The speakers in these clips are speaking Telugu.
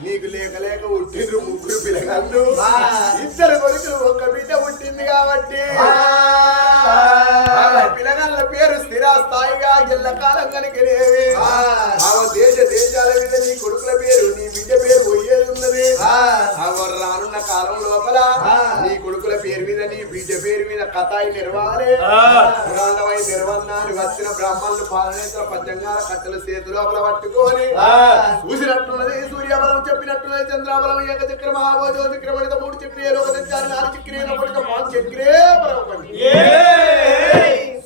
నీకు లేక లేక పుట్టిండ్రు ముగ్గురు పిల్లగాళ్ళు ఇద్దరు కొడుకులు ఒక్క బిడ్డ పుట్టింది కాబట్టి. పిల్లగాళ్ళ పేరు స్థిరాస్థాయిగా ఎల్లకాలం ఆమె దేశ దేశాల మీద నీ కొడుకుల పేరు నీ బిడ్డ పేరు రానున్న కాలం లోపల నీ కొడుకుల పేరు మీద నీ బిడ్డ పేరు మీద కథాయి నిర్వాలి. పురాణమై నిర్వన్నాన్ని వచ్చిన బ్రాహ్మణులు పాలనేతర పంచంగాల కట్టెల చేతి లోపల పట్టుకొని చూసినట్టున్నది సూర్యబలం చెప్పినట్టున్నది చంద్రాబలం ఏక చక్ర మహాభోజో చక్రమణిత మూడు చక్రియలు ఒక తెచ్చారు నాలుగు ఒకటి పాలు చక్రే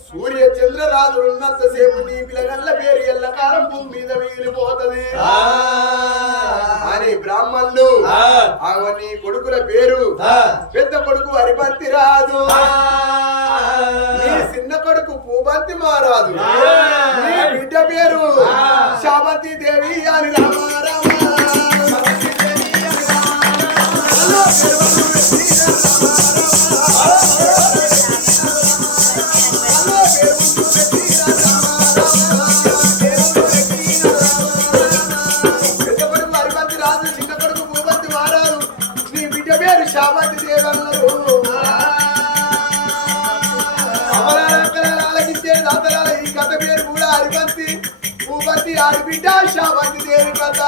సూర్య చంద్రరాజు ఉన్నంతసేపు నీ పిల్లగల్ల పేరు ఎల్లకాలం భూమి మీద మిగిలిపోతది ఆమె నీ కొడుకుల పేరు. పెద్ద కొడుకు హరిపంతి రాదు. చిన్న కొడుకు పూబంతి మారాదు. బిడ్డ పేరు శామంతి దేవి అని రామ శాపతి దేవన్నారు ఆలకించే దాతరాల ఈ కథ పేరు కూడా హరిపంతి భూపతి ఆడి బిడ్డ శాపతి దేవి కథ.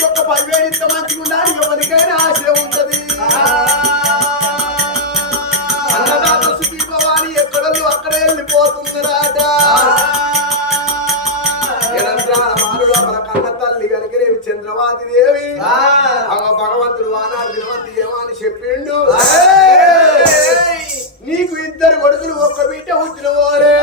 ఇంటికి ఒక పదివేలు ఇంత మంచిగా ఉండాలి ఎవరికైనా ఆశ ఉంటది అన్నదాత సుఖీభవాని ఎక్కడళ్ళు అక్కడే వెళ్ళిపోతున్నారట చంద్రవాతి దేవి. భగవంతుడు వానాడు దినవంతి ఏమని చెప్పిండు. నీకు ఇద్దరు కొడుకులు ఒక్క బిడ్డ వచ్చిన వారే.